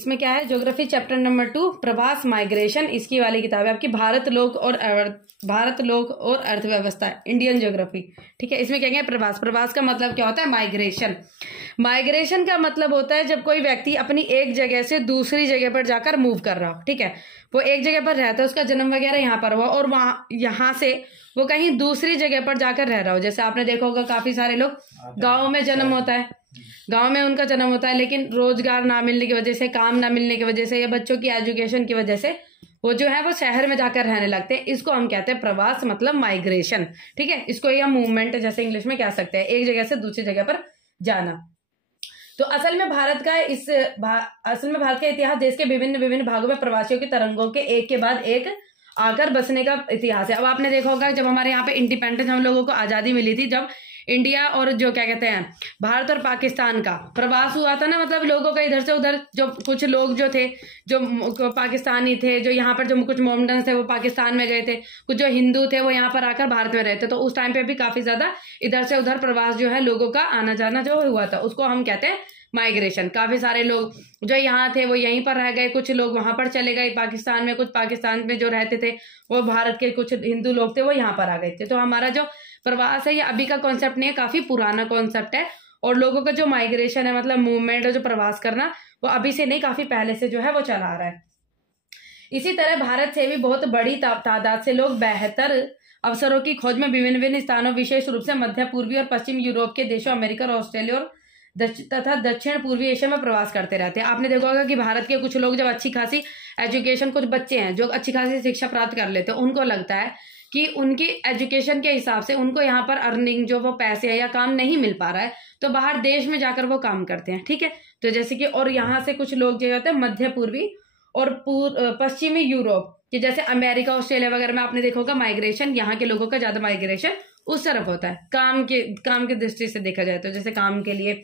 इसमें क्या है, ज्योग्राफी चैप्टर नंबर 2 प्रवास माइग्रेशन, इसकी वाली किताब है आपकी भारत लोक और अर्थव्यवस्था, इंडियन ज्योग्राफी। ठीक है, इसमें क्या है, प्रवास। प्रवास का मतलब क्या होता है, माइग्रेशन। माइग्रेशन का मतलब होता है जब कोई व्यक्ति अपनी एक जगह से दूसरी जगह पर जाकर मूव कर रहा हो। ठीक है, वो एक जगह पर रहता है, उसका जन्म वगैरह यहाँ पर हुआ और वहां यहाँ से वो कहीं दूसरी जगह पर जाकर रह रहा हो। जैसे आपने देखा होगा काफी सारे लोग गाँव में जन्म होता है, गांव में उनका जन्म होता है, लेकिन रोजगार ना मिलने की वजह से, काम ना मिलने की वजह से या बच्चों की एजुकेशन की वजह से वो जो है वो शहर में जाकर रहने लगते हैं। इसको हम कहते हैं प्रवास, मतलब माइग्रेशन। ठीक है, इसको या मूवमेंट जैसे इंग्लिश में कह सकते हैं, एक जगह से दूसरी जगह पर जाना। तो असल में भारत का इतिहास देश के विभिन्न विभिन्न भागों में प्रवासियों की तरंगों के एक के बाद एक आकर बसने का इतिहास है। अब आपने देखा होगा जब हमारे यहाँ पे इंडिपेंडेंस, हम लोगों को आजादी मिली थी, जब इंडिया और जो क्या कहते हैं भारत और पाकिस्तान का प्रवास हुआ था ना, मतलब लोगों का इधर से उधर, जो कुछ लोग जो थे जो पाकिस्तानी थे, जो यहाँ पर जो कुछ मोमडन थे वो पाकिस्तान में गए थे, कुछ जो हिंदू थे वो यहाँ पर आकर भारत में रहते। तो उस टाइम पे भी काफी ज्यादा इधर से उधर प्रवास जो है लोगों का आना जाना जो हुआ था, उसको हम कहते हैं माइग्रेशन। काफी सारे लोग जो यहाँ थे वो यहीं पर रह गए, कुछ लोग वहां पर चले गए पाकिस्तान में, कुछ पाकिस्तान में जो रहते थे वो भारत के कुछ हिंदू लोग थे वो यहाँ पर आ गए थे। तो हमारा जो प्रवास है ये अभी का कॉन्सेप्ट नहीं है, काफी पुराना कॉन्सेप्ट है। और लोगों का जो माइग्रेशन है, मतलब मूवमेंट है, जो प्रवास करना, वो अभी से नहीं, काफी पहले से जो है वो चला आ रहा है। इसी तरह भारत से भी बहुत बड़ी तादाद से लोग बेहतर अवसरों की खोज में विभिन्न विभिन्न स्थानों, विशेष रूप से मध्य पूर्वी और पश्चिम यूरोप के देशों, अमेरिका और ऑस्ट्रेलिया और तथा दक्षिण पूर्वी एशिया में प्रवास करते रहते हैं। आपने देखा होगा कि भारत के कुछ लोग जब अच्छी खासी एजुकेशन, कुछ बच्चे हैं जो अच्छी खासी शिक्षा प्राप्त कर लेते हैं, उनको लगता है कि उनकी एजुकेशन के हिसाब से उनको यहाँ पर अर्निंग, जो वो पैसे है या काम नहीं मिल पा रहा है, तो बाहर देश में जाकर वो काम करते हैं। ठीक है, तो जैसे कि और यहाँ से कुछ लोग जो होते हैं मध्य पूर्वी और पश्चिमी यूरोप कि जैसे अमेरिका, ऑस्ट्रेलिया वगैरह में आपने देखा होगा माइग्रेशन, यहाँ के लोगों का ज्यादा माइग्रेशन उस तरफ होता है, काम के दृष्टि से देखा जाए तो, जैसे काम के लिए,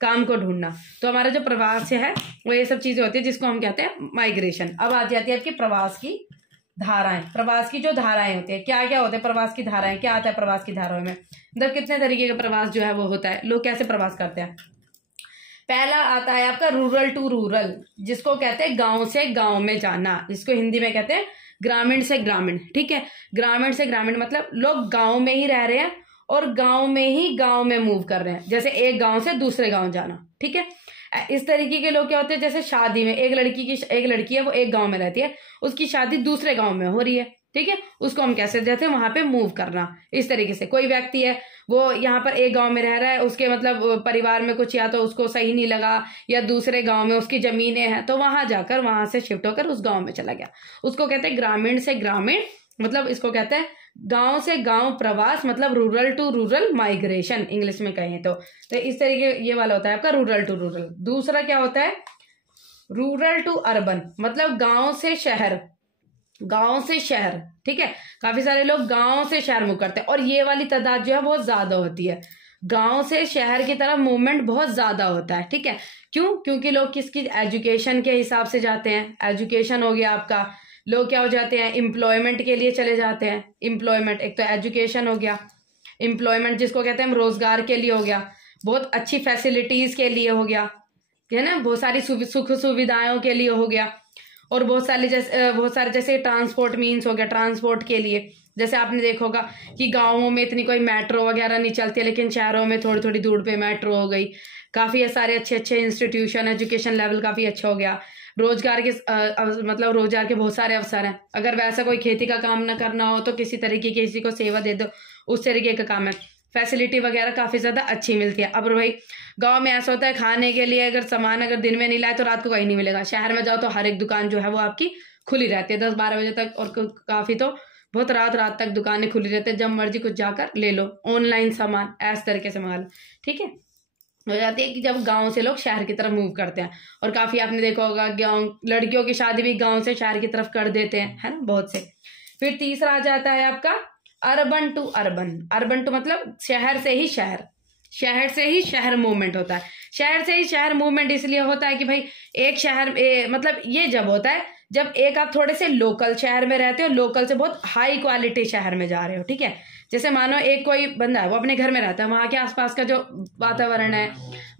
काम को ढूंढना। तो हमारा जो प्रवास है वो ये सब चीजें होती है जिसको हम कहते हैं माइग्रेशन। अब आ जाती है आपकी प्रवास की धाराएं। प्रवास की जो धाराएं होती है, क्या क्या होते हैं प्रवास की धाराएं, क्या आता है प्रवास की धाराओं में, मतलब कितने तरीके का प्रवास जो है वो होता है, लोग कैसे प्रवास करते हैं। पहला आता है आपका रूरल टू रूरल, जिसको कहते हैं गांव से गांव में जाना, जिसको हिंदी में कहते हैं ग्रामीण से ग्रामीण। ठीक है, ग्रामीण से ग्रामीण मतलब लोग गांव में ही रह रहे हैं और गांव में ही गांव में मूव कर रहे हैं, जैसे एक गांव से दूसरे गांव जाना। ठीक है, इस तरीके के लोग क्या होते हैं, जैसे शादी में एक लड़की है, वो एक गांव में रहती है, उसकी शादी दूसरे गांव में हो रही है। ठीक है, उसको हम कैसे कहते हैं, वहां पे मूव करना। इस तरीके से कोई व्यक्ति है वो यहाँ पर एक गांव में रह रहा है, उसके मतलब परिवार में कुछ या तो उसको सही नहीं लगा या दूसरे गांव में उसकी जमीनें हैं, तो वहां जाकर वहां से शिफ्ट होकर उस गांव में चला गया, उसको कहते हैं ग्रामीण से ग्रामीण, मतलब इसको कहते हैं गांव से गांव प्रवास, मतलब rural to rural migration English में कहें तो इस तरीके ये वाला होता है आपका रूरल टू रूरल। दूसरा क्या होता है रूरल टू अर्बन, मतलब गांव से शहर, गांव से शहर। ठीक है, काफी सारे लोग गांव से शहर मूव करते हैं और ये वाली तादाद जो है बहुत ज्यादा होती है, गांव से शहर की तरफ मूवमेंट बहुत ज्यादा होता है। ठीक है, क्यों, क्योंकि लोग किसकी एजुकेशन के हिसाब से जाते हैं, एजुकेशन हो गया आपका, लोग क्या हो जाते हैं एम्प्लॉयमेंट के लिए चले जाते हैं। एम्प्लॉयमेंट, एक तो एजुकेशन हो गया, एम्प्लॉयमेंट जिसको कहते हैं हम रोजगार के लिए हो गया, बहुत अच्छी फैसिलिटीज के लिए हो गया, है ना, बहुत सारी सुख सुविधाओं के लिए हो गया, और बहुत सारे जैसे ट्रांसपोर्ट मीन्स हो गया, ट्रांसपोर्ट के लिए। जैसे आपने देखा होगा कि गाँवों में इतनी कोई मेट्रो वगैरह नहीं चलती है, लेकिन शहरों में थोड़ी थोड़ी दूर पे मेट्रो हो गई, काफी सारे अच्छे अच्छे इंस्टीट्यूशन, एजुकेशन लेवल काफी अच्छा हो गया, रोजगार के मतलब रोजगार के बहुत सारे अवसर हैं। अगर वैसा कोई खेती का काम ना करना हो तो किसी तरीके की किसी को सेवा दे दो, उस तरीके का काम है। फैसिलिटी वगैरह काफी ज्यादा अच्छी मिलती है। अब भाई गांव में ऐसा होता है खाने के लिए अगर सामान अगर दिन में नहीं लाए तो रात को कहीं नहीं मिलेगा, शहर में जाओ तो हर एक दुकान जो है वो आपकी खुली रहती है 10-12 बजे तक, और काफी तो बहुत रात तक दुकानें खुली रहती है, जब मर्जी कुछ जाकर ले लो, ऑनलाइन सामान ऐसे तरीके से माल। ठीक है, हो जाती है कि जब गांव से लोग शहर की तरफ मूव करते हैं, और काफी आपने देखा होगा गांव लड़कियों की शादी भी गांव से शहर की तरफ कर देते हैं, है ना, बहुत से। फिर तीसरा आ जाता है आपका urban to urban. Urban to मतलब शहर से ही शहर, शहर से ही शहर मूवमेंट होता है। शहर से ही शहर मूवमेंट इसलिए होता है कि भाई एक शहर मतलब ये जब होता है जब एक आप थोड़े से लोकल शहर में रहते हो, लोकल से बहुत हाई क्वालिटी शहर में जा रहे हो। ठीक है, जैसे मानो एक कोई बंदा है वो अपने घर में रहता है, वहां के आसपास का जो वातावरण है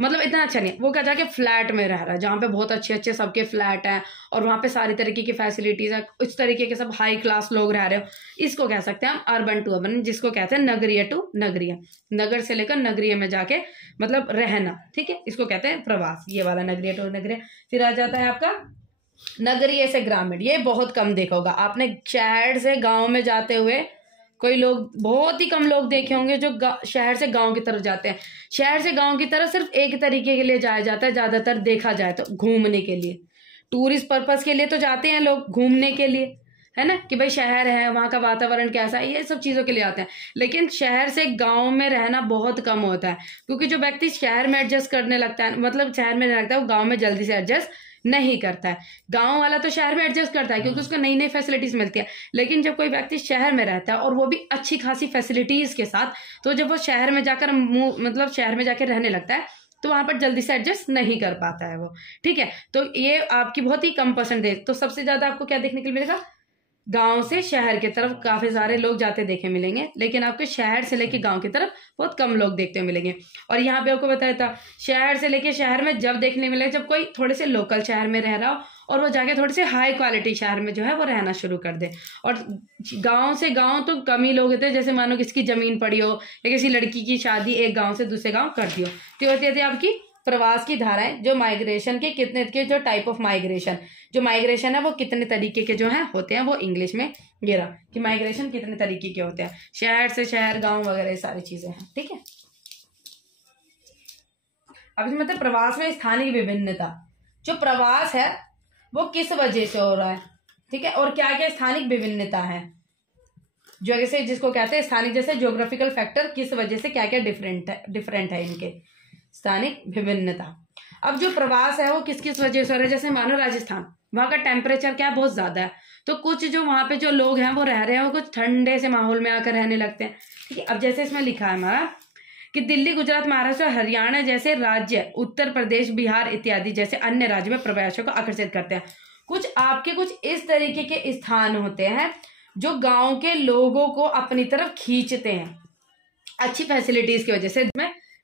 मतलब इतना अच्छा नहीं है, वो क्या जाके फ्लैट में रह रहा है जहाँ पे बहुत अच्छे अच्छे सबके फ्लैट हैं और वहाँ पे सारी तरीके की फैसिलिटीज है, इस तरीके के सब हाई क्लास लोग रह रहे हो, इसको कह सकते हैं हम अर्बन टू अर्बन, जिसको कहते हैं नगरीय टू नगरीय, नगर से लेकर नगरीय में जाके मतलब रहना, ठीक है, इसको कहते हैं प्रवास, ये वाला नगरीय टू नगरीय। फिर आ जाता है आपका नगरीय से ग्रामीण, ये बहुत कम देखा होगा आपने, शहर से गांव में जाते हुए कोई लोग, बहुत ही कम लोग देखे होंगे जो शहर से गांव की तरफ जाते हैं। शहर से गांव की तरफ सिर्फ एक तरीके के लिए जाया जाता है, ज्यादातर देखा जाए तो घूमने के लिए, टूरिस्ट पर्पस के लिए तो जाते हैं लोग घूमने के लिए, है ना, कि भाई शहर है वहाँ का वातावरण कैसा है, ये सब चीजों के लिए आते हैं। लेकिन शहर से गांव में रहना बहुत कम होता है, क्योंकि जो व्यक्ति शहर में एडजस्ट करने लगता है, मतलब शहर में रहने लगता है, वो गाँव में जल्दी से एडजस्ट नहीं करता है। गांव वाला तो शहर में एडजस्ट करता है क्योंकि उसको नई नई फैसिलिटीज मिलती है, लेकिन जब कोई व्यक्ति शहर में रहता है और वो भी अच्छी खासी फैसिलिटीज के साथ, तो जब वो शहर में जाकर मतलब शहर में जाकर रहने लगता है तो वहां पर जल्दी से एडजस्ट नहीं कर पाता है वो, ठीक है। तो ये आपकी बहुत ही कम परसेंटेज, तो सबसे ज्यादा आपको क्या देखने के लिए मिलेगा, गांव से शहर की तरफ काफी सारे लोग जाते देखे मिलेंगे, लेकिन आपको शहर से लेके गांव की तरफ बहुत कम लोग देखते मिलेंगे। और यहाँ पे आपको बताया था शहर से लेके शहर में जब देखने मिले जब कोई थोड़े से लोकल शहर में रह रहा हो और वो जाके थोड़े से हाई क्वालिटी शहर में जो है वो रहना शुरू कर दे। और गांव से गांव तो कम ही लोग होते हैं, जैसे मानो किसकी जमीन पड़ी हो या किसी लड़की की शादी एक गाँव से दूसरे गाँव कर दी हो, तो होती थी आपकी प्रवास की धाराएं, जो माइग्रेशन के कितने के जो टाइप ऑफ माइग्रेशन, जो माइग्रेशन है वो कितने तरीके के जो है होते हैं, वो इंग्लिश में ये रहा कि माइग्रेशन कितने तरीके के होते हैं, शहर से शहर, गांव वगैरह सारी चीजें हैं, ठीक है। अब इसमें मतलब प्रवास में स्थानिक विभिन्नता, जो प्रवास है वो किस वजह से हो रहा है, ठीक है, और क्या क्या स्थानिक विभिन्नता है, जो जैसे जिसको कहते हैं स्थानिक, जैसे ज्योग्राफिकल फैक्टर किस वजह से क्या क्या डिफरेंट है इनके स्थानिक विभिन्नता। अब जो प्रवास है वो किस किस वजह से हो रहा है, जैसे मानो राजस्थान, वहां का टेम्परेचर क्या बहुत ज्यादा है, तो कुछ जो वहां पे जो लोग हैं वो रह रहे हैं वो कुछ ठंडे से माहौल में आकर रहने लगते हैं, ठीक है। अब जैसे इसमें लिखा है हमारा कि दिल्ली, गुजरात, महाराष्ट्र, हरियाणा जैसे राज्य, उत्तर प्रदेश, बिहार इत्यादि जैसे अन्य राज्यों में प्रवासियों को आकर्षित करते हैं। कुछ आपके कुछ इस तरीके के स्थान होते हैं जो गाँव के लोगों को अपनी तरफ खींचते हैं अच्छी फैसिलिटीज की वजह से।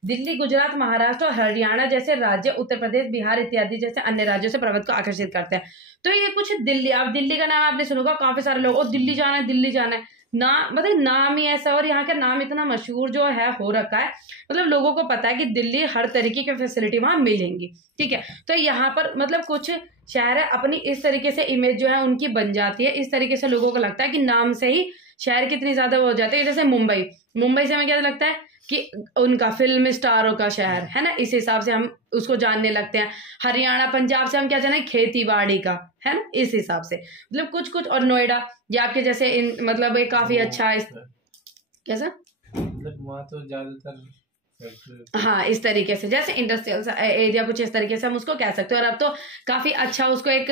दिल्ली, गुजरात, महाराष्ट्र और हरियाणा जैसे राज्य, उत्तर प्रदेश, बिहार इत्यादि जैसे अन्य राज्यों से पर्वत को आकर्षित करते हैं। तो ये कुछ दिल्ली, आप दिल्ली का नाम आपने सुना होगा, काफी सारे लोग, और दिल्ली जाना है, दिल्ली जाना है ना, मतलब नाम ही ऐसा, और यहाँ का नाम इतना मशहूर जो है हो रखा है, मतलब लोगों को पता है कि दिल्ली हर तरीके की फैसिलिटी वहां मिलेंगी, ठीक है। तो यहाँ पर मतलब कुछ शहर है अपनी इस तरीके से इमेज जो है उनकी बन जाती है, इस तरीके से लोगों को लगता है कि नाम से ही शहर कितनी ज्यादा वो हो जाती है। जैसे मुंबई, मुंबई से हमें क्या लगता है कि उनका फिल्म स्टारों का शहर है ना, इस हिसाब से हम उसको जानने लगते हैं। हरियाणा, पंजाब से हम क्या जाने, खेती बाड़ी का, है ना, इस हिसाब से मतलब कुछ कुछ। और नोएडा ये आपके जैसे मतलब एक काफी अच्छा कैसा, मतलब वहाँ तो ज्यादातर हाँ इस तरीके से जैसे इंडस्ट्रियल एरिया, कुछ इस तरीके से हम उसको कह सकते हैं। और अब तो काफी अच्छा उसको एक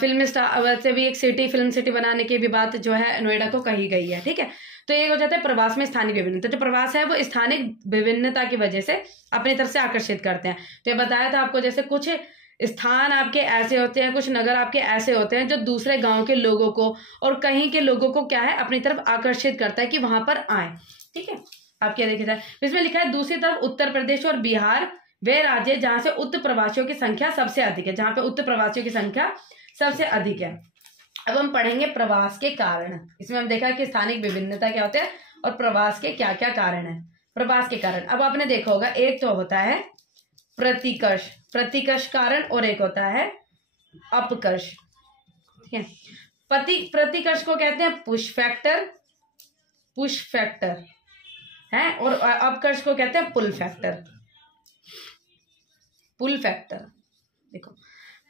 फिल्म स्टार वैसे भी एक सिटी, फिल्म सिटी बनाने की भी बात जो है नोएडा को कही गई है, ठीक है। तो ये हो जाता है प्रवास में स्थानिक विभिन्नता। जो प्रवास है वो स्थानिक विभिन्नता की वजह से अपनी तरफ से आकर्षित करते हैं। तो ये बताया था आपको, जैसे कुछ स्थान आपके ऐसे होते हैं, कुछ नगर आपके ऐसे होते हैं जो दूसरे गांव के लोगों को और कहीं के लोगों को क्या है अपनी तरफ आकर्षित करता है कि वहां पर आए, ठीक है। आप क्या देखा जाए, इसमें लिखा है दूसरी तरफ उत्तर प्रदेश और बिहार वे राज्य जहां से उत्तर प्रवासियों की संख्या सबसे अधिक है, जहां पे उत्तर प्रवासियों की संख्या सबसे अधिक है। अब हम पढ़ेंगे प्रवास के कारण। इसमें हम देखा कि स्थानिक विभिन्नता क्या होते हैं और प्रवास के क्या क्या कारण है। प्रवास के कारण अब आपने देखा होगा, एक तो होता है प्रतिकर्ष, प्रतिकर्ष कारण, और एक होता है अपकर्ष, ठीक है। प्रतिकर्ष को कहते हैं पुश फैक्टर, पुश फैक्टर है, और अपकर्ष को कहते हैं पुल फैक्टर, पुल फैक्टर। देखो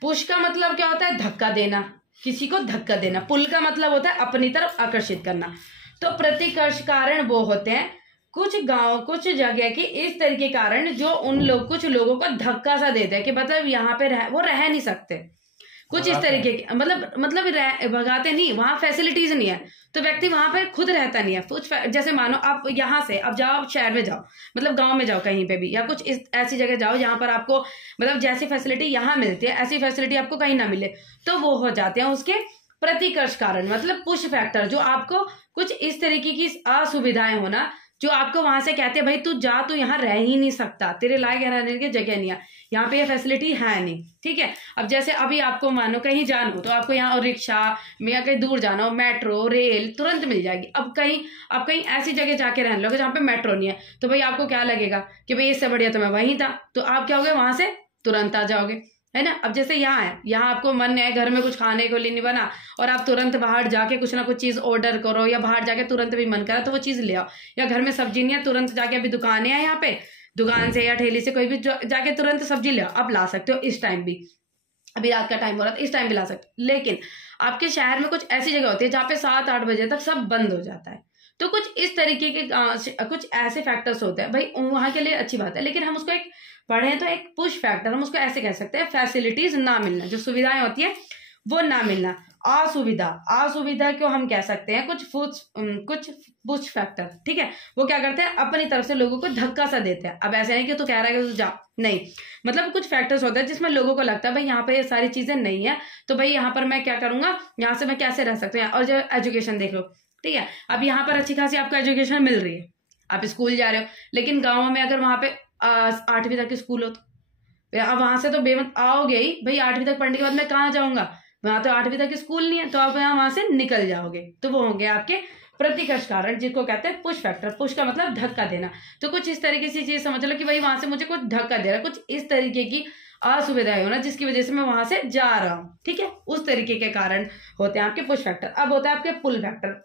पुश का मतलब क्या होता है, धक्का देना, किसी को धक्का देना। पुल का मतलब होता है अपनी तरफ आकर्षित करना। तो प्रतिकर्ष कारण वो होते हैं कुछ गांव, कुछ जगह की इस तरीके के कारण जो उन लोग, कुछ लोगों को धक्का सा देते हैं कि मतलब यहाँ पे वो रह नहीं सकते, कुछ इस तरीके के, मतलब भगाते नहीं, वहां फैसिलिटीज नहीं है तो व्यक्ति वहां पे खुद रहता नहीं है। कुछ जैसे मानो आप यहाँ से अब जाओ, शहर में जाओ, मतलब गांव में जाओ कहीं पे भी, या कुछ ऐसी जगह जाओ जहां पर आपको मतलब जैसी फैसिलिटी यहाँ मिलती है ऐसी फैसिलिटी आपको कहीं ना मिले, तो वो हो जाते हैं उसके प्रतिकर्ष कारण मतलब पुश फैक्टर, जो आपको कुछ इस तरीके की असुविधाएं होना जो आपको वहां से कहते हैं भाई तू जा, तू यहाँ रह ही नहीं सकता, तेरे लायक रहने की जगह नहीं है, यहाँ पे ये फैसिलिटी है नहीं। ठीक है, अब जैसे अभी आपको मानो कहीं जाना हो तो आपको यहाँ और रिक्शा या कहीं दूर जाना हो, मेट्रो रेल तुरंत मिल जाएगी। अब कहीं ऐसी जगह जाके रहने लोगे जहाँ पे मेट्रो नहीं है, तो भाई आपको क्या लगेगा कि भाई इससे बढ़िया तो मैं वहीं था, तो आप क्या होगे वहां से तुरंत आ जाओगे, है ना। अब जैसे यहाँ है, यहाँ आपको मन है घर में कुछ खाने को लिए नहीं बना और आप तुरंत बाहर जाके कुछ ना कुछ चीज ऑर्डर करो, या बाहर जाके तुरंत भी मन करा तो वो चीज ले आओ, या घर में सब्जी नहीं है तुरंत जाके, अभी दुकानें हैं यहाँ पे, दुकान से या ठेली से कोई भी जाके तुरंत सब्जी ले आओ, आप ला सकते हो इस टाइम भी, अभी रात का टाइम हो रहा था इस टाइम भी ला सकते हो। लेकिन आपके शहर में कुछ ऐसी जगह होती है जहाँ पे 7-8 बजे तक सब बंद हो जाता है, तो कुछ इस तरीके के कुछ ऐसे फैक्टर्स होते हैं भाई, वहां के लिए अच्छी बात है, लेकिन हम उसको एक पढ़े तो एक पुश फैक्टर, हम उसको ऐसे कह सकते हैं फैसिलिटीज ना मिलना, जो सुविधाएं होती है वो ना मिलना। असुविधा क्यों हम कह सकते हैं कुछ पुश फैक्टर। ठीक है, वो क्या करते हैं अपनी तरफ से लोगों को धक्का सा देते हैं। अब ऐसे नहीं कि तू कह रहा है कि तू जा, नहीं, मतलब कुछ फैक्टर्स होते हैं जिसमें लोगों को लगता है भाई यहाँ पे ये सारी चीजें नहीं है, तो भाई यहाँ पर मैं क्या करूंगा, यहाँ से मैं कैसे रह सकते हैं। और जो एजुकेशन देख लो, ठीक है, अब यहाँ पर अच्छी खासी आपको एजुकेशन मिल रही है, आप स्कूल जा रहे हो, लेकिन गाँव में अगर वहां पे 8वीं तक स्कूल हो तो अब वहां से तो बेमत आओगे ही भाई, 8वीं तक पढ़ने के बाद मैं कहाँ जाऊंगा, वहां तो 8वीं तक स्कूल नहीं है, तो आप यहाँ वहां से निकल जाओगे, तो वो होंगे आपके प्रतिकर्ष कारण, जिसको कहते हैं पुश फैक्टर। पुश का मतलब धक्का देना, तो कुछ इस तरीके से चीज समझ लो कि भाई वहां से मुझे कुछ धक्का दे रहा है, कुछ इस तरीके की असुविधाएं होना जिसकी वजह से मैं वहां से जा रहा हूँ। ठीक है, उस तरीके के कारण होते हैं आपके पुश फैक्टर। अब होता है आपके पुल फैक्टर।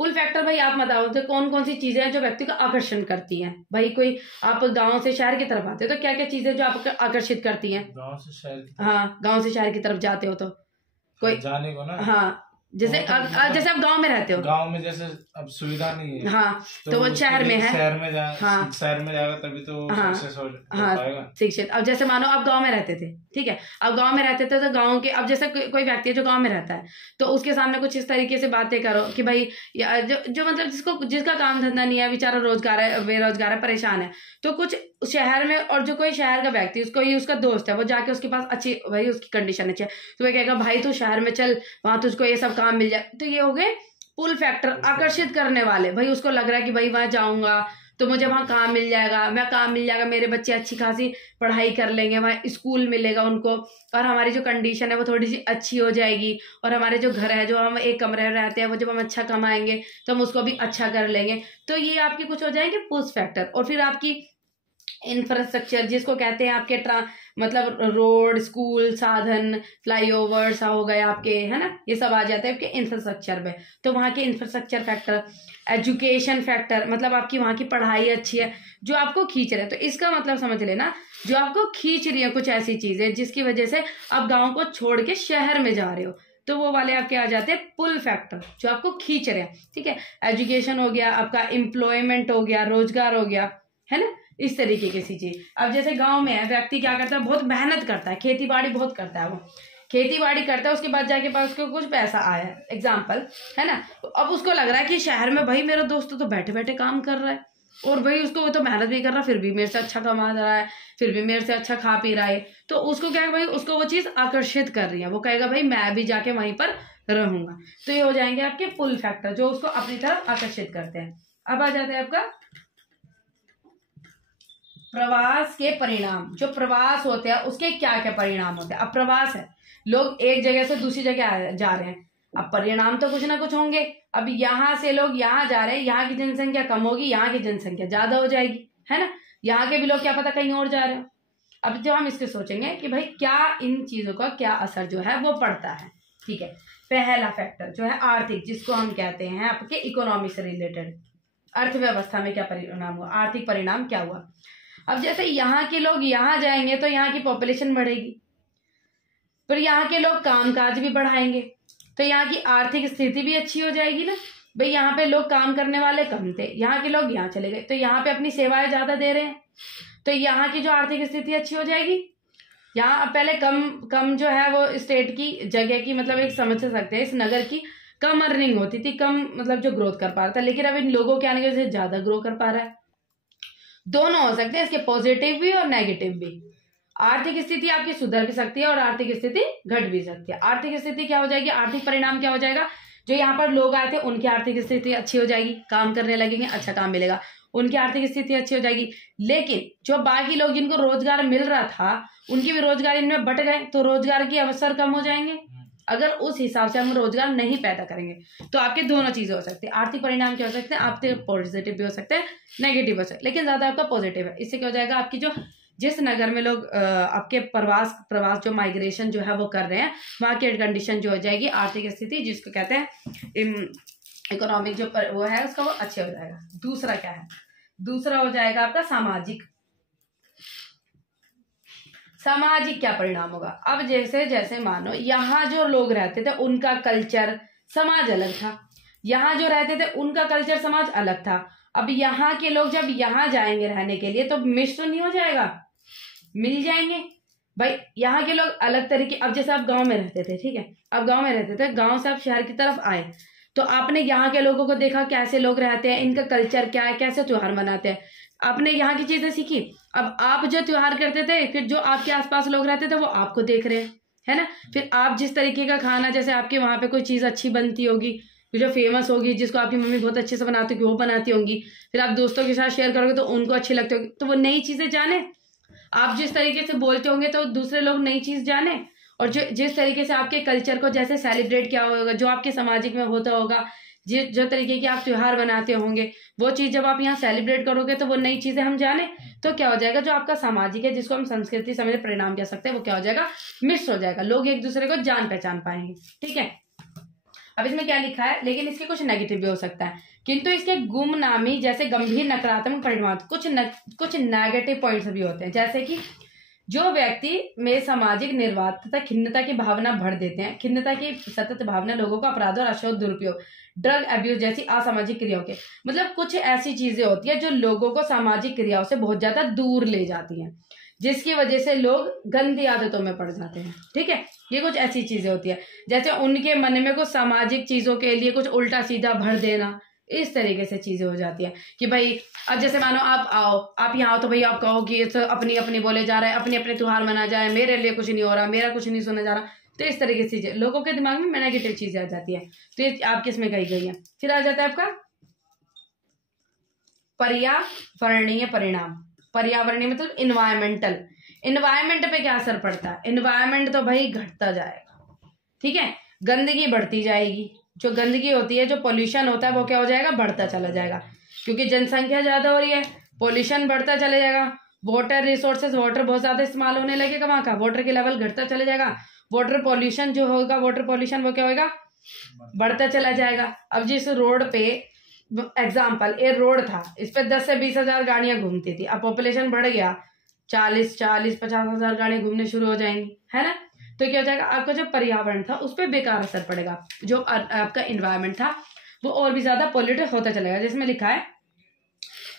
पुल फैक्टर भाई आप बताओ तो कौन कौन सी चीजें हैं जो व्यक्ति को आकर्षण करती हैं। भाई कोई आप गांव से शहर की तरफ आते हो तो क्या क्या चीजें जो आपको आकर्षित करती हैं। गांव से शहर, हाँ, गांव से शहर की तरफ जाते हो तो कोई जाने को ना, हाँ, जैसे जैसे आप गांव में रहते हो, गांव में जैसे अब सुविधा नहीं है, हाँ, तो वो शहर में है, शहर में हाँ, शहर में जाएगा तभी तो सक्सेस हो पाएगा। शिक्षित। अब जैसे मानो आप गांव में रहते थे, ठीक है, अब गांव में रहते थे तो गांव के, अब जैसे कोई व्यक्ति है जो गांव में रहता है तो उसके सामने कुछ इस तरीके से बातें करो कि भाई जो मतलब जिसका काम धंधा नहीं है, बेचारा रोजगार है, बेरोजगार है, परेशान है, तो कुछ शहर में, और जो कोई शहर का व्यक्ति उसका दोस्त है, वो जाके उसके पास अच्छी भाई उसकी कंडीशन अच्छी है तो वो कहेगा भाई तू शहर में चल, वहां तुझको ये सब काम मिल जाए। तो ये हो गए पुल फैक्टर, आकर्षित करने वाले। भाई उसको लग रहा है कि भाई वहां जाऊंगा तो मुझे वहां काम मिल जाएगा, मेरे बच्चे अच्छी खासी पढ़ाई कर लेंगे, वहां स्कूल मिलेगा उनको, और हमारी जो कंडीशन है वो थोड़ी सी अच्छी हो जाएगी, और हमारे जो घर है, जो हम एक कमरे में रहते हैं, वो जब हम अच्छा कमाएंगे तो हम उसको भी अच्छा कर लेंगे। तो ये आपके कुछ हो जाएंगे पुश फैक्टर। और फिर आपकी इंफ्रास्ट्रक्चर, जिसको कहते हैं आपके मतलब रोड, स्कूल, साधन, फ्लाईओवर सा हो गए आपके, है ना, ये सब आ जाते हैं आपके इंफ्रास्ट्रक्चर में। तो वहाँ के इंफ्रास्ट्रक्चर फैक्टर। एजुकेशन फैक्टर, मतलब आपकी वहाँ की पढ़ाई अच्छी है जो आपको खींच रहे हैं, तो इसका मतलब समझ लेना जो आपको खींच रही है कुछ ऐसी चीजें जिसकी वजह से आप गाँव को छोड़ के शहर में जा रहे हो, तो वो वाले आपके आ जाते हैं पुल फैक्टर, जो आपको खींच रहे हैं। ठीक है, एजुकेशन हो गया आपका, एम्प्लॉयमेंट हो गया, रोजगार हो गया, है ना, इस तरीके की सी चीज। अब जैसे गांव में है, व्यक्ति क्या करता है, बहुत मेहनत करता है, खेती बाड़ी बहुत करता है, वो खेती बाड़ी करता है, उसके बाद जाके पास उसको कुछ पैसा आया, एग्जाम्पल, है ना, तो अब उसको लग रहा है कि शहर में भाई मेरा दोस्त तो बैठे बैठे काम कर रहा है, और भाई उसको वो तो मेहनत भी कर रहा है, फिर भी मेरे से अच्छा कमा रहा है, फिर भी मेरे से अच्छा खा पी रहा है, तो उसको क्या है भाई, उसको वो चीज आकर्षित कर रही है, वो कहेगा भाई मैं भी जाके वहीं पर रहूंगा। तो ये हो जाएंगे आपके पुल फैक्टर जो उसको अपनी तरफ आकर्षित करते हैं। अब आ जाते हैं आपका प्रवास के परिणाम। जो प्रवास होते हैं उसके क्या क्या परिणाम होते हैं। अब प्रवास है, लोग एक जगह से दूसरी जगह जा रहे हैं, अब परिणाम तो कुछ ना कुछ होंगे। अब यहाँ से लोग यहाँ जा रहे हैं, यहाँ की जनसंख्या कम होगी, यहाँ की जनसंख्या ज्यादा हो जाएगी, है ना, यहाँ के भी लोग क्या पता कहीं और जा रहे हो। अब जो हम इसके सोचेंगे कि भाई क्या इन चीजों का क्या असर जो है वो पड़ता है। ठीक है, पहला फैक्टर जो है आर्थिक, जिसको हम कहते हैं आपके इकोनॉमी से रिलेटेड, अर्थव्यवस्था में क्या परिणाम हुआ, आर्थिक परिणाम क्या हुआ। अब जैसे यहाँ के लोग यहाँ जाएंगे तो यहाँ की पॉपुलेशन बढ़ेगी, फिर यहाँ के लोग कामकाज भी बढ़ाएंगे, तो यहाँ की आर्थिक स्थिति भी अच्छी हो जाएगी ना। भाई यहाँ पे लोग काम करने वाले कम थे, यहाँ के लोग यहाँ चले गए, तो यहाँ पे अपनी सेवाएं ज्यादा दे रहे हैं, तो यहाँ की जो आर्थिक स्थिति अच्छी हो जाएगी। यहाँ पहले कम जो है वो स्टेट की जगह की, मतलब एक समझ सकते हैं इस नगर की कम अर्निंग होती थी, कम मतलब जो ग्रोथ कर पा रहा था, लेकिन अब इन लोगों के आने की वजह से ज्यादा ग्रो कर पा रहा है। दोनों हो सकते हैं इसके, पॉजिटिव भी और नेगेटिव भी। आर्थिक स्थिति आपकी सुधर भी सकती है और आर्थिक स्थिति घट भी सकती है। आर्थिक स्थिति क्या हो जाएगी, आर्थिक परिणाम क्या हो जाएगा, जो यहाँ पर लोग आए थे उनकी आर्थिक स्थिति अच्छी हो जाएगी, काम करने लगेंगे, अच्छा काम मिलेगा, उनकी आर्थिक स्थिति अच्छी हो जाएगी। लेकिन जो बाकी लोग जिनको रोजगार मिल रहा था उनकी भी रोजगार इनमें बट गए, तो रोजगार के अवसर कम हो जाएंगे। अगर उस हिसाब से हम रोजगार नहीं पैदा करेंगे तो आपके दोनों चीजें हो सकती है। आर्थिक परिणाम क्या हो सकते हैं, आपके पॉजिटिव भी हो सकते हैं, नेगेटिव हो सकते हैं, लेकिन ज्यादा आपका पॉजिटिव है। इससे क्या हो जाएगा, आपकी जो जिस नगर में लोग आपके प्रवास जो माइग्रेशन जो है वो कर रहे हैं, वहां की कंडीशन जो हो जाएगी, आर्थिक स्थिति जिसको कहते हैं इकोनॉमिक जो वो है उसका वो अच्छे हो जाएगा। दूसरा क्या है, दूसरा हो जाएगा आपका सामाजिक। सामाजिक क्या परिणाम होगा, अब जैसे जैसे मानो यहाँ जो लोग रहते थे उनका कल्चर समाज अलग था, यहाँ जो रहते थे उनका कल्चर समाज अलग था। अब यहाँ के लोग जब यहाँ जाएंगे रहने के लिए तो मिश्र नहीं हो जाएगा, मिल जाएंगे भाई। यहाँ के लोग अलग तरीके, अब जैसे आप गांव में रहते थे, ठीक है, अब गांव में रहते थे, गांव से आप शहर की तरफ आए तो आपने यहाँ के लोगों को देखा कैसे लोग रहते हैं, इनका कल्चर क्या है, कैसे त्योहार मनाते हैं, आपने यहाँ की चीजें सीखी। अब आप जो त्योहार करते थे, फिर जो आपके आसपास लोग रहते थे वो आपको देख रहे हैं, है ना। फिर आप जिस तरीके का खाना, जैसे आपके वहां पे कोई चीज अच्छी बनती होगी जो फेमस होगी, जिसको आपकी मम्मी बहुत अच्छे से बनाती होगी, वो बनाती होंगी, फिर आप दोस्तों के साथ शेयर करोगे तो उनको अच्छी लगती होगी, तो वो नई चीजें जाने। आप जिस तरीके से बोलते होंगे तो दूसरे लोग नई चीज जाने, और जो जिस तरीके से आपके कल्चर को जैसे सेलिब्रेट किया होगा, जो आपके सामाजिक में होता होगा, जो तरीके के आप त्योहार बनाते होंगे, वो चीज जब आप यहाँ सेलिब्रेट करोगे तो वो नई चीजें हम जाने, तो क्या हो जाएगा, जो आपका सामाजिक है जिसको हम संस्कृति समझ परिणाम कह सकते हैं, वो क्या हो जाएगा, मिश्र हो जाएगा, लोग एक दूसरे को जान पहचान पाएंगे। ठीक है, अब इसमें क्या लिखा है, लेकिन इसके कुछ नेगेटिव भी हो सकता है, किंतु इसके गुमनामी जैसे गंभीर नकारात्मक परिणाम कुछ नेगेटिव पॉइंट्स भी होते हैं, जैसे कि जो व्यक्ति में सामाजिक निर्वात तथा खिन्नता की भावना भर देते हैं, खिन्नता की सतत भावना लोगों को अपराध और अशोध दुरुपयोग, ड्रग अब्यूज जैसी असामाजिक क्रियाओं के, मतलब कुछ ऐसी चीजें होती है जो लोगों को सामाजिक क्रियाओं से बहुत ज्यादा दूर ले जाती हैं, जिसकी वजह से लोग गंदी आदतों में पड़ जाते हैं। ठीक है, ये कुछ ऐसी चीजें होती है, जैसे उनके मन में कुछ सामाजिक चीजों के लिए कुछ उल्टा सीधा भर देना, इस तरीके से चीजें हो जाती है कि भाई अब जैसे मानो आप आओ, आप यहाँ आओ तो भाई आप कहो कि अपनी अपनी बोले जा रहा है, अपने अपने त्योहार मना जाए, मेरे लिए कुछ नहीं हो रहा, मेरा कुछ नहीं सुना जा रहा, तो इस तरीके से चीजें लोगों के दिमाग में नेगेटिव चीजें आ जाती है, तो ये आपके इसमें कही गई है। फिर आ जाता है आपका पर्यावरणीय परिणाम। पर्यावरणीय मतलब इन्वायरमेंटल, इन्वायरमेंट पे क्या असर पड़ता है, इन्वायरमेंट तो भाई घटता जाएगा। ठीक है, गंदगी बढ़ती जाएगी, जो गंदगी होती है, जो पोल्यूशन होता है वो क्या हो जाएगा, बढ़ता चला जाएगा, क्योंकि जनसंख्या ज्यादा हो रही है, पोल्यूशन बढ़ता चले जाएगा, वाटर रिसोर्सेज, वाटर बहुत ज्यादा इस्तेमाल होने लगेगा, वहां का वाटर के लेवल घटता चले जाएगा, वाटर पॉल्यूशन जो होगा, वाटर पॉल्यूशन वो क्या होगा, बढ़ता चला जाएगा। अब जिस रोड पे एग्जाम्पल एक रोड था, इस पे 10 से 20 हजार गाड़ियां घूमती थी, अब पॉपुलेशन बढ़ गया, 40-50 हजार गाड़ियां घूमने शुरू हो जाएंगी, है ना, तो क्या हो जाएगा, आपका जो पर्यावरण था उस पर बेकार असर पड़ेगा, जो आपका एनवायरनमेंट था वो और भी ज्यादा पॉल्यूटेड होता चलेगा। जिसमें लिखा है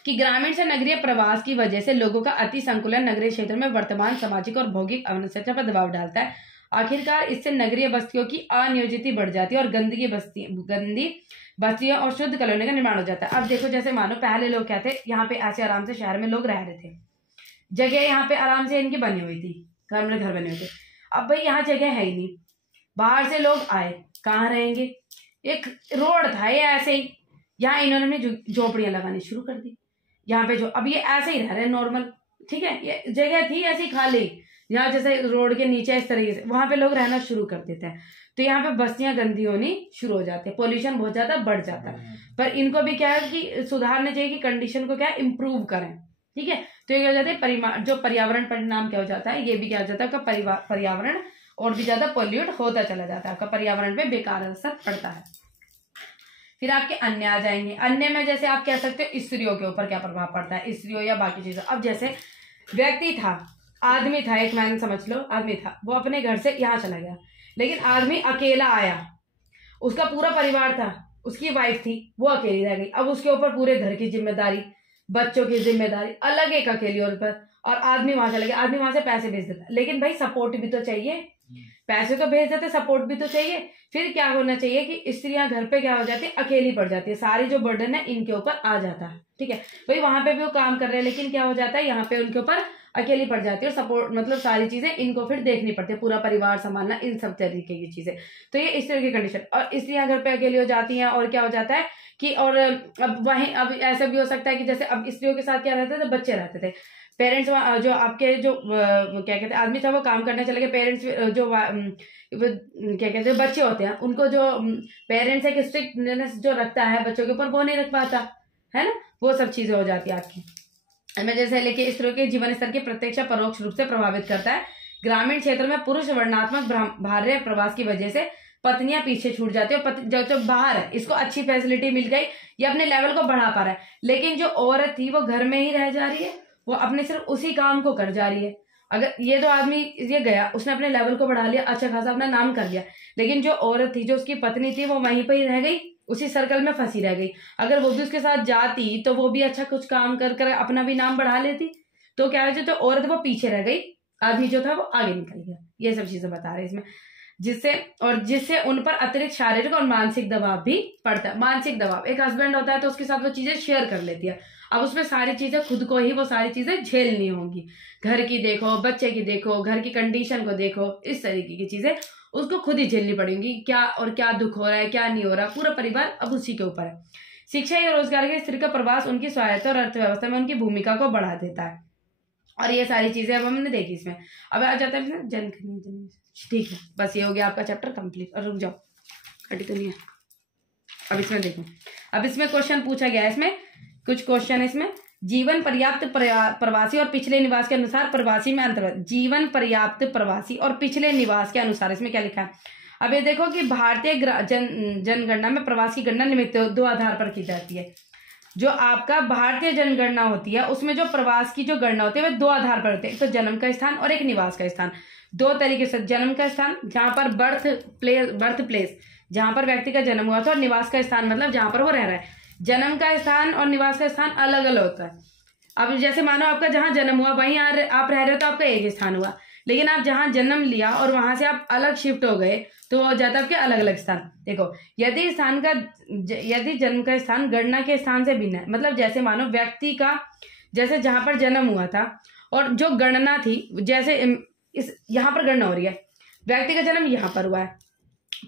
कि ग्रामीण से नगरीय प्रवास की वजह से लोगों का अति संकुलन नगरीय क्षेत्र में वर्तमान सामाजिक और भौगोलिक अवनश्यता पर दबाव डालता है। आखिरकार इससे नगरीय बस्तियों की अनियोजित बढ़ जाती है और गंदी बस्तियों और शुद्ध कॉलोनी का निर्माण हो जाता है। अब देखो, जैसे मानो पहले लोग क्या थे, यहाँ पे ऐसे आराम से शहर में लोग रह रहे थे, जगह यहाँ पे आराम से इनकी बनी हुई थी, घर में घर बने हुए थे। अब भाई यहाँ जगह है ही नहीं, बाहर से लोग आए, कहाँ रहेंगे, एक रोड था ये ऐसे ही, यहाँ इन्होंने झोपड़ियां लगानी शुरू कर दी, यहाँ पे जो अब ये ऐसे ही रह रहे हैं नॉर्मल। ठीक है, ये जगह थी ऐसी खाली, यहाँ जैसे रोड के नीचे इस तरीके से, वहां पे लोग रहना शुरू कर देते हैं, तो यहाँ पे बस्तियां गंदी होनी शुरू हो जाती है, पोल्यूशन बहुत ज्यादा बढ़ जाता है। पर इनको भी क्या है कि सुधारना चाहिए कि कंडीशन को क्या इम्प्रूव करें। ठीक है, तो ये क्या हो जाता है, जो पर्यावरण परिणाम क्या हो जाता है, ये भी क्या हो जाता है, आपका पर्यावरण और भी ज्यादा पोल्यूट होता चला जाता है, आपका पर्यावरण पे बेकार असर पड़ता है। फिर आपके अन्य आ जाएंगे। अन्य में जैसे आप कह सकते हो स्त्रियों के ऊपर क्या प्रभाव पड़ता है, स्त्रियों या बाकी चीजों। अब जैसे व्यक्ति था, आदमी था, एक मैन समझ लो, आदमी था, वो अपने घर से यहाँ चला गया, लेकिन आदमी अकेला आया, उसका पूरा परिवार था, उसकी वाइफ थी, वो अकेली रह गई। अब उसके ऊपर पूरे घर की जिम्मेदारी, बच्चों की जिम्मेदारी अलग एक अकेली और आदमी वहां चला गया, आदमी वहां से पैसे भेज देता, लेकिन भाई सपोर्ट भी तो चाहिए, पैसे तो भेज देते, सपोर्ट भी तो चाहिए। फिर क्या होना चाहिए कि स्त्रियां घर पे क्या हो जाती है, अकेली पड़ जाती है, सारी जो बर्डन है इनके ऊपर आ जाता है। ठीक है, भाई वहां पे भी वो काम कर रहे हैं, लेकिन क्या हो जाता है यहाँ पे उनके ऊपर अकेली पड़ जाती है, और सपोर्ट मतलब सारी चीजें इनको फिर देखनी पड़ती है, पूरा परिवार संभालना, इन सब तरीके की चीजें। तो ये इस तरह की कंडीशन, और स्त्रियां घर पे अकेली हो जाती हैं, और क्या हो जाता है कि और अब वहीं अब ऐसा भी हो सकता है कि जैसे अब स्त्रियों के साथ क्या रहते थे, बच्चे रहते थे, पेरेंट्स जो आपके जो क्या कहते हैं आदमी था वो काम करने चले गए, पेरेंट्स जो क्या कहते हैं बच्चे होते हैं उनको जो पेरेंट्स एक स्ट्रिक्टनेस जो रखता है बच्चों के ऊपर वो नहीं रख पाता है ना, वो सब चीजें हो जाती है आपकी। मैं जैसे लेके इस तरह के जीवन स्तर की प्रत्यक्ष परोक्ष रूप से प्रभावित करता है। ग्रामीण क्षेत्र में पुरुष वर्णात्मक भार्य प्रवास की वजह से पत्नियां पीछे छूट जाती है, और जो बाहर है इसको अच्छी फैसिलिटी मिल गई, ये अपने लेवल को बढ़ा पा रहा है, लेकिन जो औरत थी वो घर में ही रह जा रही है, वो अपने सिर्फ उसी काम को कर जा रही है। अगर ये तो आदमी ये गया, उसने अपने लेवल को बढ़ा लिया, अच्छा खासा अपना नाम कर लिया, लेकिन जो औरत थी, जो उसकी पत्नी थी, वो वहीं पर ही रह गई, उसी सर्कल में फंसी रह गई। अगर वो भी उसके साथ जाती तो वो भी अच्छा कुछ काम कर कर अपना भी नाम बढ़ा लेती, तो क्या है, तो औरत वो पीछे रह गई, आदमी जो था वो आगे निकल गया। ये सब चीजें बता रहे हैं इसमें, जिससे उन पर अतिरिक्त शारीरिक और मानसिक दबाव भी पड़ता है। मानसिक दबाव, एक हस्बैंड होता है तो उसके साथ वो चीजें शेयर कर लेती है, अब उसमें सारी चीजें खुद को ही वो सारी चीजें झेलनी होंगी, घर की देखो, बच्चे की देखो, घर की कंडीशन को देखो, इस तरीके की चीजें उसको खुद ही झेलनी पड़ेंगी, क्या दुख हो रहा है, क्या नहीं हो रहा, पूरा परिवार अब उसी के ऊपर है। शिक्षा या रोजगार के स्त्री का प्रवास उनकी स्वायत्ता और अर्थव्यवस्था में उनकी भूमिका को बढ़ा देता है, और ये सारी चीजें अब हमने देखी इसमें। अब आ जाता है जन, ठीक है, बस ये हो गया आपका चैप्टर कंप्लीट। और रुक जाओ, कटी तो नहीं है, अब इसमें देखो, अब इसमें क्वेश्चन पूछा गया है, इसमें कुछ क्वेश्चन है इसमें। जीवन पर्याप्त प्रवासी और पिछले निवास के अनुसार प्रवासी में अंतर। जीवन पर्याप्त प्रवासी और पिछले निवास के अनुसार, इसमें क्या लिखा है, अब ये देखो कि भारतीय जनगणना में प्रवास की गणना निमित्त दो आधार पर की जाती है। जो आपका भारतीय जनगणना होती है उसमें जो प्रवास की जो गणना होती है वह दो आधार पर होती है, एक तो जन्म का स्थान और एक निवास का स्थान। दो तरीके से, जन्म का स्थान जहां पर बर्थ प्लेस जहां पर व्यक्ति का जन्म हुआ था, और निवास का स्थान मतलब जहां पर वो रह रहा है। जन्म का स्थान और निवास का स्थान अलग अलग होता है। अब जैसे मानो आपका जहां जन्म हुआ वहीं आप रह रहे हो तो आपका एक स्थान हुआ, लेकिन आप जहां जन्म लिया और वहां से आप अलग शिफ्ट हो गए तो हो जाता है आपके अलग अलग स्थान। देखो, यदि जन्म का स्थान गणना के स्थान से भिन्न है, मतलब जैसे मानो व्यक्ति का जैसे जहां पर जन्म हुआ था और जो गणना थी, जैसे यहाँ पर गणना हो रही है, व्यक्ति का जन्म यहाँ पर हुआ है,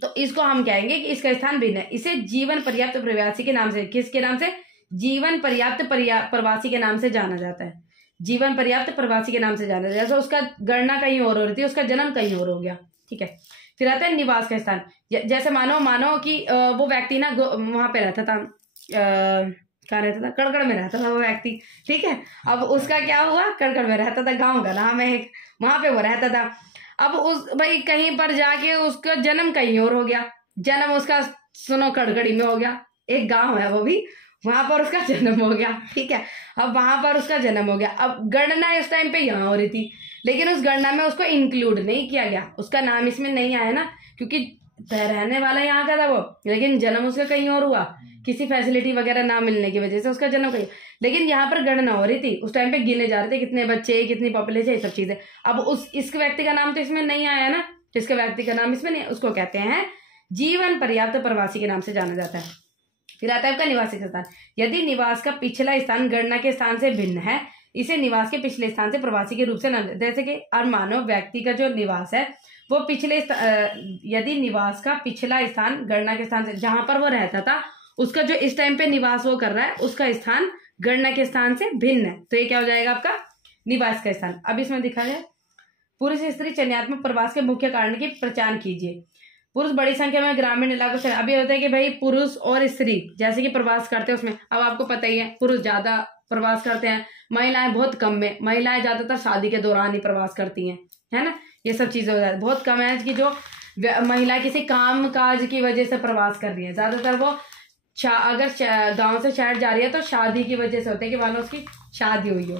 तो इसको हम कहेंगे कि इसका स्थान भिन्न है। इसे जीवन पर्याप्त प्रवासी के नाम से, किसके नाम से, जीवन पर्याप्त प्रवासी के नाम से जाना जाता है। जीवन पर्याप्त प्रवासी के नाम से जाना जाता है। जैसे उसका गणना कहीं और हो रही थी, उसका जन्म कहीं और हो गया, ठीक है। फिर आता है निवास का स्थान। जैसे मानो कि वो व्यक्ति ना वहां पे रहता था, कहाँ रहता था, कड़कड़ में रहता था वो व्यक्ति, ठीक है। अब उसका क्या हुआ, कड़कड़ में रहता था, गाँव का नाम है एक, वहां पे वो रहता था। अब उस भाई कहीं पर जाके उसका जन्म कहीं और हो गया, जन्म उसका सुनो कड़कड़ी में हो गया, एक गांव है वो भी, वहां पर उसका जन्म हो गया, ठीक है। अब वहां पर उसका जन्म हो गया, अब गणना इस टाइम पे यहाँ हो रही थी, लेकिन उस गणना में उसको इंक्लूड नहीं किया गया, उसका नाम इसमें नहीं आया ना, क्योंकि रहने वाला यहाँ का था वो, लेकिन जन्म उसका कहीं और हुआ, किसी फैसिलिटी वगैरह ना मिलने की वजह से उसका जन्म कहीं, लेकिन यहाँ पर गणना हो रही थी, उस टाइम पे गिने जा रहे थे कितने बच्चे, कितनी पॉपुलेशन, ये सब चीजें। अब इस व्यक्ति का नाम तो इसमें नहीं आया ना, इसके व्यक्ति का नाम इसमें नहीं, उसको कहते हैं जीवन पर्याप्त प्रवासी के नाम से जाना जाता है। फिर आता है आपका निवासी स्थान। यदि निवास का पिछला स्थान गणना के स्थान से भिन्न है, इसे निवास के पिछले स्थान से प्रवासी के रूप से नाम, जैसे कि और मानव व्यक्ति का जो निवास है वो यदि निवास का पिछला स्थान गणना के स्थान से, जहां पर वो रहता था, उसका जो इस टाइम पे निवास वो कर रहा है, उसका स्थान गणना के स्थान से भिन्न है, तो ये क्या हो जाएगा आपका निवास का स्थान। अब इसमें दिखा जाए, पुरुष स्त्री चयनात्मक प्रवास के मुख्य कारण की पहचान कीजिए। पुरुष बड़ी संख्या में ग्रामीण इलाकों से, अभी होता है कि भाई पुरुष और स्त्री जैसे कि प्रवास करते हैं, उसमें अब आपको पता ही है पुरुष ज्यादा प्रवास करते हैं, महिलाएं बहुत कम में, महिलाएं ज्यादातर शादी के दौरान ही प्रवास करती हैं, है ना, ये सब चीजें हो जाती है। बहुत कम है कि जो महिला किसी काम काज की वजह से प्रवास कर रही है, ज्यादातर वो अगर गांव से शहर जा रही है तो शादी की वजह से होता है कि मानो उसकी शादी हुई हो,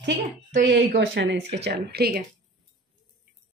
ठीक है। तो यही क्वेश्चन है इसके, चलो ठीक है।